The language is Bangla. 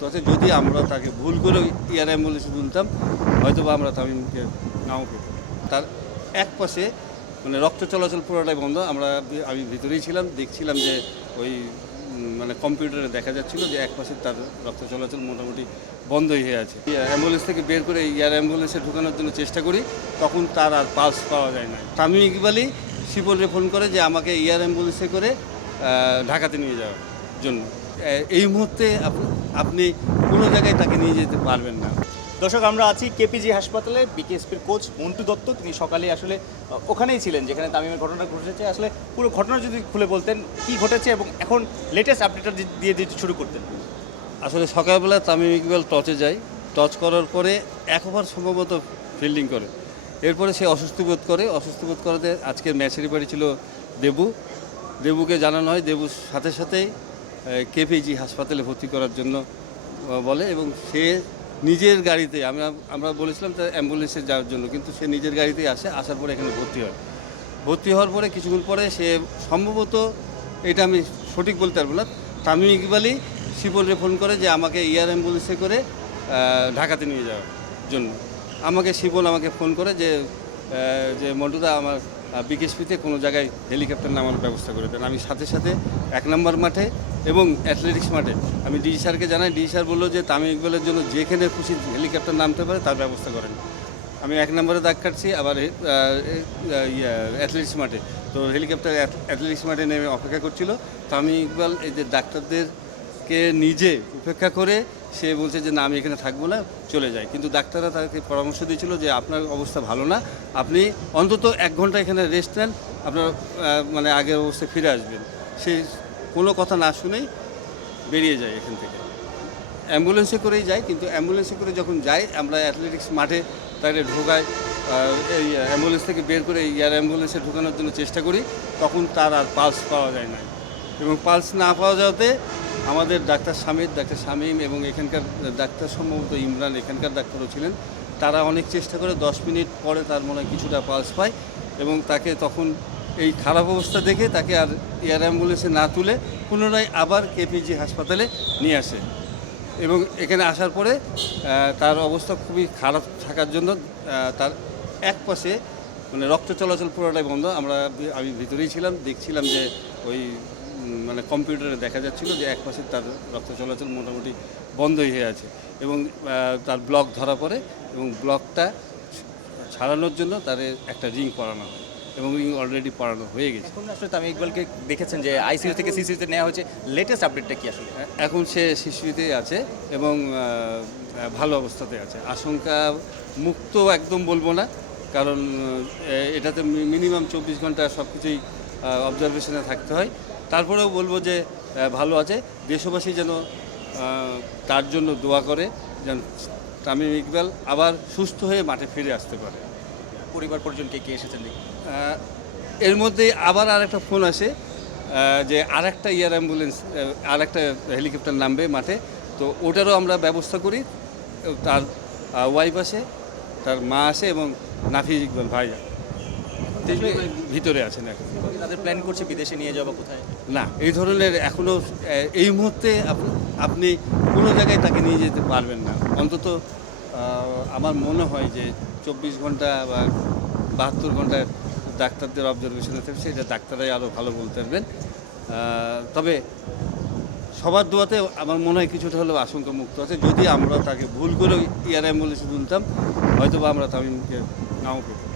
মুক্ত আছে। যদি আমরা তাকে ভুল করে এয়ার অ্যাম্বুলেন্সে তুলতাম, হয়তো বা আমরা তামিমকে নাও পেতাম। তার এক পাশে মানে রক্ত চলাচল পুরোটাই বন্ধ। আমি ভিতরেই ছিলাম, দেখছিলাম যে ওই মানে কম্পিউটারে দেখা যাচ্ছিল যে এক পাশে তার রক্ত চলাচল মোটামুটি বন্ধই হয়ে আছে। অ্যাম্বুলেন্স থেকে বের করে এয়ার অ্যাম্বুলেন্সে ঢোকানোর জন্য চেষ্টা করি, তখন তার আর পালস পাওয়া যায় না। তামিম ইকবালই শিপনরে ফোন করে যে আমাকে এয়ার অ্যাম্বুলেন্সে করে ঢাকাতে নিয়ে যাওয়ার জন্য। এই মুহূর্তে আপনি কোনো জায়গায় তাকে নিয়ে যেতে পারবেন না। দর্শক, আমরা আছি কেপিজি হাসপাতালে। বিকেএসপির কোচ মন্টু দত্ত তিনি সকালে আসলে ওখানেই ছিলেন যেখানে তামিমের ঘটনা ঘটেছে। আসলে পুরো ঘটনা যদি খুলে বলতেন কি ঘটেছে এবং এখন লেটেস্ট আপডেটটা দিয়ে দিতে শুরু করতেন। আসলে সকালবেলা তামিম ইকবাল টচে যায়, টচ করার পরে এক ওভার সম্ভবত ফিল্ডিং করে, এরপরে সে অসুস্থ বোধ করাতে আজকের ম্যাচের বাড়ি ছিল দেবুকে জানানো হয়। দেবুর সাথে সাথেই কেপিজি হাসপাতালে ভর্তি করার জন্য বলে এবং সে নিজের গাড়িতে আমরা বলেছিলাম তার অ্যাম্বুলেন্সে যাওয়ার জন্য, কিন্তু সে নিজের গাড়িতেই আসার পরে এখানে ভর্তি হওয়ার পরে কিছুক্ষণ পরে সে সম্ভবত, এটা আমি সঠিক বলতে পারবো না, তামিম ইকবালই শিপনরে ফোন করে যে আমাকে এয়ার অ্যাম্বুলেন্সে করে ঢাকাতে নিয়ে যাওয়ার জন্য। শিপন আমাকে ফোন করে যে মন্টুদা আমার বিকেএসপিতে কোনো জায়গায় হেলিকপ্টার নামানোর ব্যবস্থা করে দেন। আমি সাথে সাথে 1 নম্বর মাঠে এবং অ্যাথলেটিক্স মাঠে আমি ডিজি স্যারকে জানাই। ডিজি স্যার বললো যে তামিম ইকবালের জন্য যেখানে খুশি হেলিকপ্টার নামতে পারে তার ব্যবস্থা করেন। আমি 1 নম্বরে দাগ কাটছি, আবার অ্যাথলেটিক্স মাঠে, তো হেলিকপ্টার অ্যাথলেটিক্স মাঠে নেমে অপেক্ষা করছিল। তামিম ইকবাল এই যে ডাক্তারদেরকে নিজে উপেক্ষা করে সে বলছে যে না আমি এখানে থাকবো না, চলে যায়। কিন্তু ডাক্তাররা তাকে পরামর্শ দিয়েছিল যে আপনার অবস্থা ভালো না, আপনি অন্তত 1 ঘন্টা এখানে রেস্ট নেন, আপনার মানে আগের অবস্থায় ফিরে আসবেন। সে কোনো কথা না শুনেই বেরিয়ে যায় এখান থেকে। অ্যাম্বুলেন্সে করেই যায়, কিন্তু অ্যাম্বুলেন্সে করে যখন যাই আমরা অ্যাথলেটিক্স মাঠে তাকে ঢোকায়, এই অ্যাম্বুলেন্স থেকে বের করে এয়ার অ্যাম্বুলেন্সে ঢোকানোর জন্য চেষ্টা করি, তখন তার আর পালস পাওয়া যায় না। এবং পালস না পাওয়া যাওয়াতে আমাদের ডাক্তার শামীম এবং এখানকার ডাক্তার সম্ভবত ইমরান, এখানকার ডাক্তারও ছিলেন, তারা অনেক চেষ্টা করে 10 মিনিট পরে তার মনে হয় কিছুটা পালস পায় এবং তাকে তখন এই খারাপ অবস্থা দেখে তাকে আর এয়ার অ্যাম্বুলেন্সে না তুলে পুনরায় আবার কেপিজি হাসপাতালে নিয়ে আসে। এবং এখানে আসার পরে তার অবস্থা খুবই খারাপ থাকার জন্য তার এক পাশে মানে রক্ত চলাচল পুরোটাই বন্ধ। আমি ভিতরেই ছিলাম, দেখছিলাম যে ওই মানে কম্পিউটারে দেখা যাচ্ছিল যে এক পাশে তার রক্ত চলাচল মোটামুটি বন্ধই হয়ে আছে এবং তার ব্লক ধরা পড়ে এবং ব্লকটা ছাড়ানোর জন্য তার একটা রিং পরানো হয় এবং রিং অলরেডি পরানো হয়ে গেছে। এখন আসলে তামিম ইকবালকে দেখেছেন যে আইসিইউ থেকে সিসিউতে নেওয়া হয়েছে, লেটেস্ট আপডেটটা কি আসলে? এখন সে শিশুতেই আছে এবং ভালো অবস্থাতে আছে। আশঙ্কা মুক্ত একদম বলবো না, কারণ এটাতে মিনিমাম 24 ঘন্টা সব কিছুই অবজারভেশনে থাকতে হয়। তারপরেও বলবো যে ভালো আছে। দেশবাসী যেন তার জন্য দোয়া করে, যেন তামিম ইকবাল আবার সুস্থ হয়ে মাঠে ফিরে আসতে পারে। পরিবার পরিজন কে এসেছেন? এর মধ্যে আবার আরেকটা ফোন আসে যে আরেকটা এয়ার অ্যাম্বুলেন্স, আরেকটা হেলিকপ্টার নামবে মাঠে, তো ওটারও আমরা ব্যবস্থা করি। তার ওয়াইফ আসে, তার মা আসে এবং নাফিজ ইকবাল ভাই ভিতরে আছেন। এখন তাদের প্ল্যান করছে বিদেশে নিয়ে যাওয়া, কোথায় না, এই ধরনের এখনও এই মুহূর্তে আপনি কোনো জায়গায় তাকে নিয়ে যেতে পারবেন না। অন্তত আমার মনে হয় যে 24 ঘন্টা বা 72 ঘন্টা ডাক্তারদের অবজারভেশনে থাকছে, এটা ডাক্তাররাই আরও ভালো বলতে পারবেন। তবে সবার দোয়াতে আমার মনে হয় কিছুটা হলেও আশঙ্কা মুক্ত আছে। যদি আমরা তাকে ভুল করে এয়ার অ্যাম্বুলেন্সে তুলতাম, হয়তো বা আমরা তামিমকে নাও পেতাম।